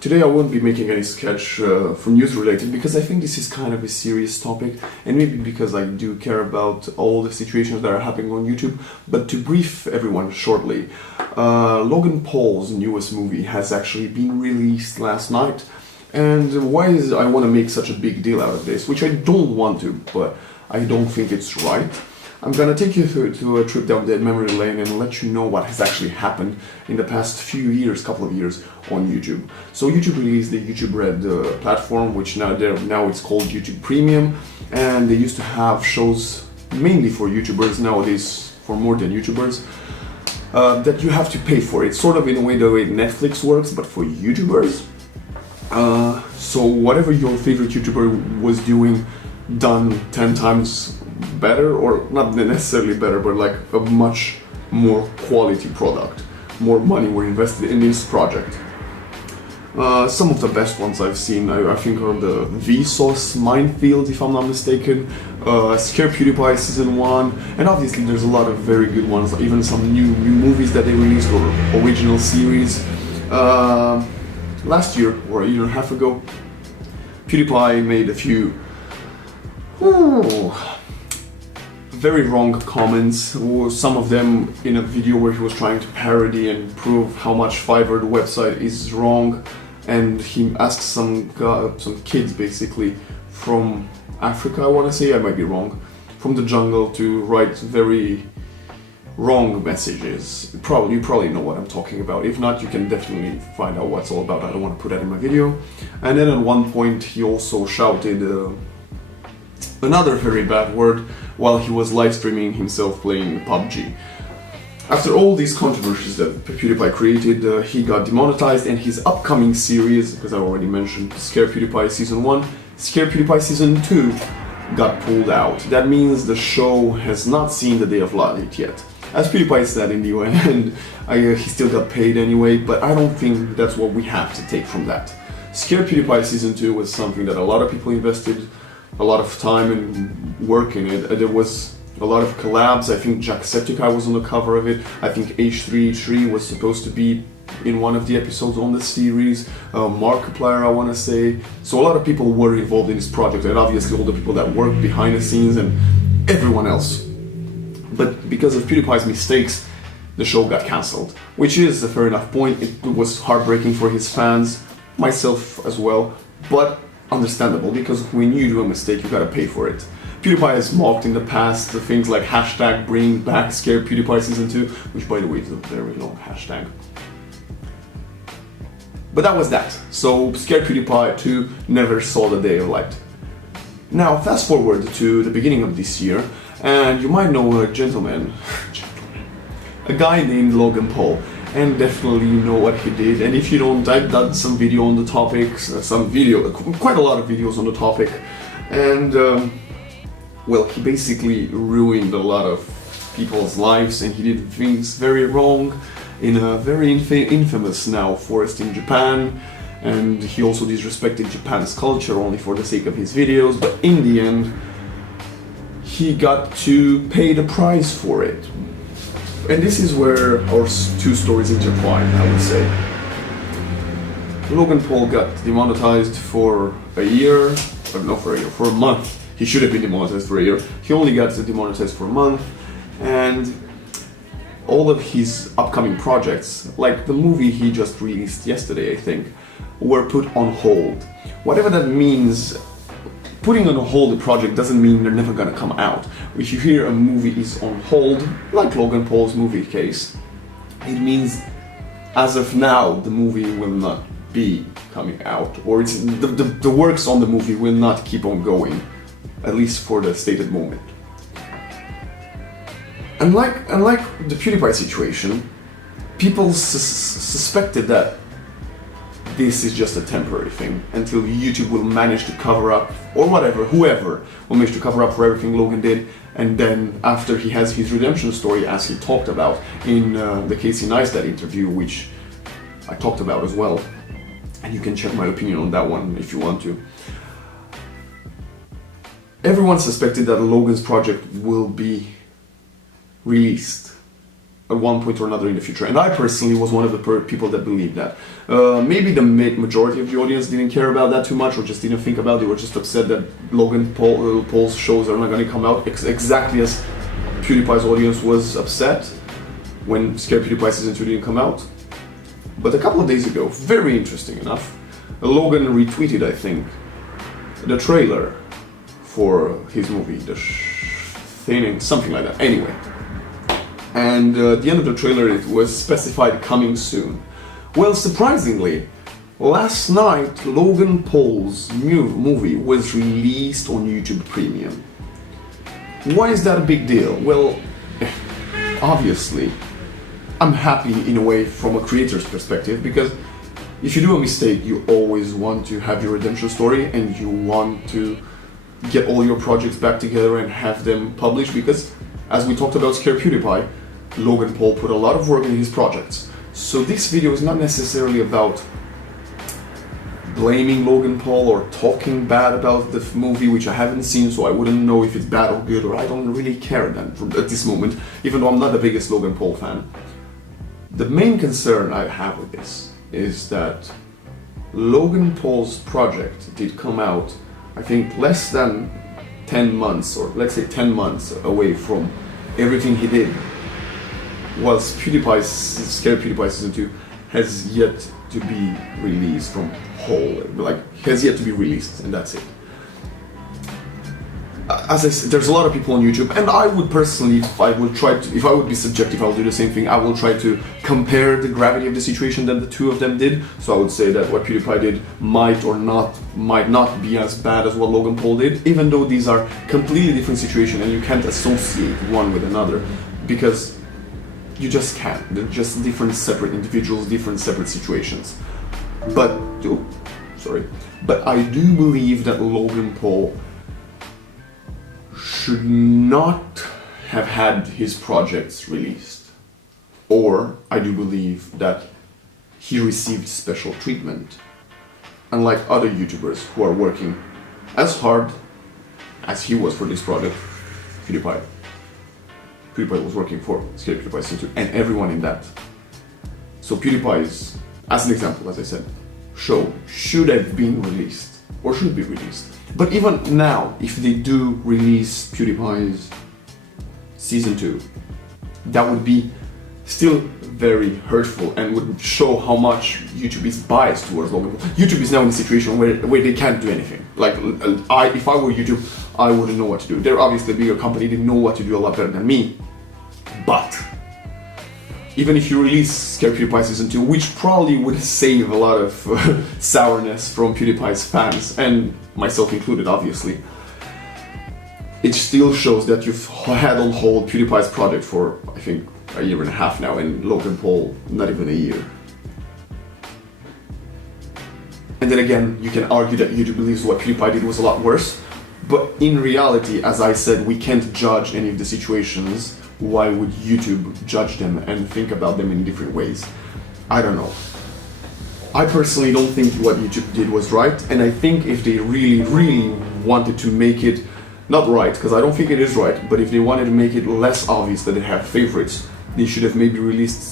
Today I won't be making any sketch for news related because I think this is kind of a serious topic, and maybe because I do care about all the situations that are happening on YouTube. But to brief everyone shortly, Logan Paul's newest movie has actually been released last night. And why is I want to make such a big deal out of this, which I don't want to, but I don't think it's right. I'm gonna take you to a trip down that memory lane and let you know what has actually happened in the past few years, couple of years on YouTube. So YouTube released the YouTube Red platform, which now it's called YouTube Premium, and they used to have shows mainly for YouTubers, nowadays for more than YouTubers, that you have to pay for. It's sort of in a way the way Netflix works, but for YouTubers. So whatever your favorite YouTuber was doing, done 10 times better, or not necessarily better, but like a much more quality product. More money were invested in this project. Some of the best ones I've seen, I think, are the Vsauce Minefield, if I'm not mistaken, Scare PewDiePie Season 1, and obviously there's a lot of very good ones, even some new movies that they released or original series. Last year, or a year and a half ago, PewDiePie made a few very wrong comments, or some of them in a video where he was trying to parody and prove how much Fiverr, the website, is wrong, and he asked some kids basically from Africa, I want to say, I might be wrong, from the jungle to write very wrong messages. You probably know what I'm talking about. If not, you can definitely find out what it's all about. I don't want to put that in my video. And then at one point he also shouted another very bad word while he was live streaming himself playing PUBG. After all these controversies that PewDiePie created, he got demonetized, and his upcoming series, because I already mentioned Scare PewDiePie Season 1, Scare PewDiePie Season 2 got pulled out. That means the show has not seen the day of light yet. As PewDiePie said in the end, he still got paid anyway, but I don't think that's what we have to take from that. Scare PewDiePie Season 2 was something that a lot of people invested a lot of time and work in it. There was a lot of collabs. I think Jacksepticeye was on the cover of it. I think H3H3 was supposed to be in one of the episodes on the series. Markiplier, I want to say. So a lot of people were involved in this project, and obviously all the people that worked behind the scenes and everyone else. But because of PewDiePie's mistakes, the show got cancelled, which is a fair enough point. It was heartbreaking for his fans, myself as well, but understandable, because when you do a mistake, you gotta pay for it. PewDiePie has mocked in the past the things like hashtag bring back Scare PewDiePie Season 2, which by the way is a very long hashtag. But that was that. So Scare PewDiePie 2 never saw the day of light. Now fast forward to the beginning of this year, and you might know a gentleman, a guy named Logan Paul, and definitely you know what he did. And if you don't, I've done some video on the topic, quite a lot of videos on the topic, and well, he basically ruined a lot of people's lives, and he did things very wrong in a very infamous now forest in Japan, and he also disrespected Japan's culture only for the sake of his videos, but in the end, he got to pay the price for it. And this is where our two stories intertwine, I would say. Logan Paul got demonetized for a year, for a month. He should have been demonetized for a year. He only got demonetized for a month, and all of his upcoming projects, like the movie he just released yesterday, I think, were put on hold. Whatever that means, putting on hold a project doesn't mean they're never gonna come out. If you hear a movie is on hold, like Logan Paul's movie case, it means as of now the movie will not be coming out, or it's the works on the movie will not keep on going, at least for the stated moment. Unlike the PewDiePie situation, people suspected that this is just a temporary thing until YouTube will manage to cover up, or whatever, whoever will manage to cover up for everything Logan did, and then after he has his redemption story, as he talked about in the Casey Neistat interview, which I talked about as well, and you can check my opinion on that one if you want to. Everyone suspected that Logan's project will be released at one point or another in the future. And I personally was one of the people that believed that. Maybe the majority of the audience didn't care about that too much, or just didn't think about it. They were just upset that Logan Paul's shows are not going to come out, exactly as PewDiePie's audience was upset when Scare PewDiePie Season 2 didn't come out. But a couple of days ago, very interesting enough, Logan retweeted, I think, the trailer for his movie, The Thing, something like that. Anyway. And at the end of the trailer it was specified coming soon. Well, surprisingly, last night Logan Paul's movie was released on YouTube Premium. Why is that a big deal? Well, obviously, I'm happy in a way from a creator's perspective, because if you do a mistake, you always want to have your redemption story and you want to get all your projects back together and have them published, because as we talked about Scare PewDiePie, Logan Paul put a lot of work in his projects. So this video is not necessarily about blaming Logan Paul or talking bad about the movie, which I haven't seen, so I wouldn't know if it's bad or good, or I don't really care then at this moment, even though I'm not the biggest Logan Paul fan. The main concern I have with this is that Logan Paul's project did come out, I think, less than 10 months, or let's say 10 months away from everything he did, whilst Scare PewDiePie Season 2 has yet to be released from whole, has yet to be released, and that's it. As I said, there's a lot of people on YouTube, and I would personally, if I would be subjective, I will do the same thing. I will try to compare the gravity of the situation that the two of them did. So I would say that what PewDiePie did might not be as bad as what Logan Paul did, even though these are completely different situations and you can't associate one with another, because you just can't. They're just different separate individuals, different separate situations. But I do believe that Logan Paul should not have had his projects released. Or I do believe that he received special treatment, unlike other YouTubers who are working as hard as he was for this project. PewDiePie was working for Scare PewDiePie Season 2, and everyone in that. So PewDiePie's, as an example, as I said, show should have been released, or should be released. But even now, if they do release PewDiePie's Season 2, that would be still very hurtful and would show how much YouTube is biased towards Logan Paul. YouTube is now in a situation where they can't do anything. Like, if I were YouTube, I wouldn't know what to do. They're obviously a bigger company, they know what to do a lot better than me. But even if you release Scare PewDiePie Season 2, which probably would save a lot of sourness from PewDiePie's fans, and myself included, obviously, it still shows that you've had on hold PewDiePie's project for, I think, a year and a half now, and Logan Paul, not even a year. And then again, you can argue that YouTube believes what PewDiePie did was a lot worse, but in reality, as I said, we can't judge any of the situations. Why would YouTube judge them and think about them in different ways? I don't know. I personally don't think what YouTube did was right, and I think if they really, really wanted to make it, not right, because I don't think it is right, but if they wanted to make it less obvious that they have favorites, they should have maybe released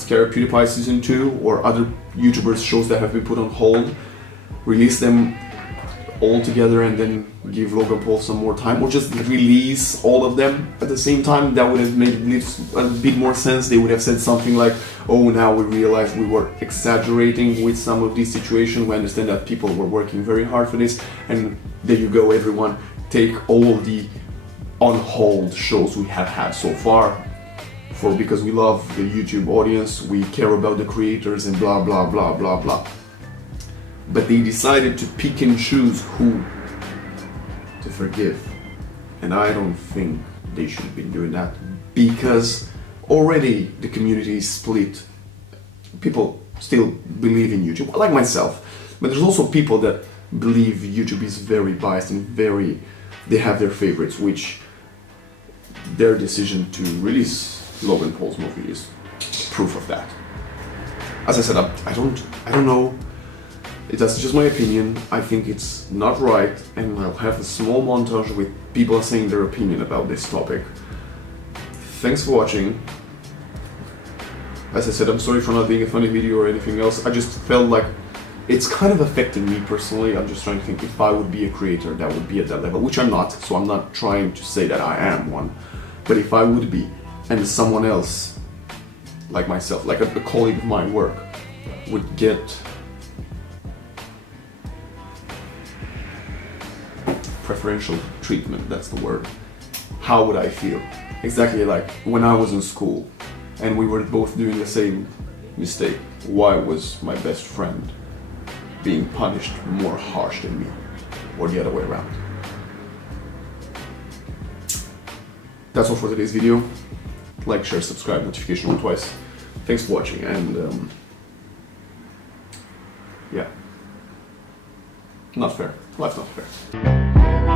Scare PewDiePie Season 2 or other YouTubers' shows that have been put on hold, release them all together and then give Logan Paul some more time, or just release all of them at the same time. That would have made a bit more sense. They would have said something like, oh, now we realize we were exaggerating with some of these situations. We understand that people were working very hard for this, and there you go, everyone, take all the on hold shows we have had so far, because we love the YouTube audience, we care about the creators, and blah blah blah blah blah. But they decided to pick and choose who to forgive, and I don't think they should have been doing that, because already the community is split. People still believe in YouTube, like myself, but there's also people that believe YouTube is very biased and they have their favorites, which their decision to release Logan Paul's movie is proof of that. As I said, I don't know. That's just my opinion. I think it's not right, and I'll have a small montage with people saying their opinion about this topic. Thanks for watching. As I said, I'm sorry for not being a funny video or anything else. I just felt like it's kind of affecting me personally. I'm just trying to think if I would be a creator that would be at that level, which I'm not, so I'm not trying to say that I am one. But if I would be, and someone else, like myself, like a colleague of my work, would get preferential treatment, that's the word, how would I feel? Exactly like when I was in school and we were both doing the same mistake. Why was my best friend being punished more harsh than me, or the other way around? That's all for today's video. Like, share, subscribe, notification on twice. Thanks for watching, and yeah, not fair. Life's not fair.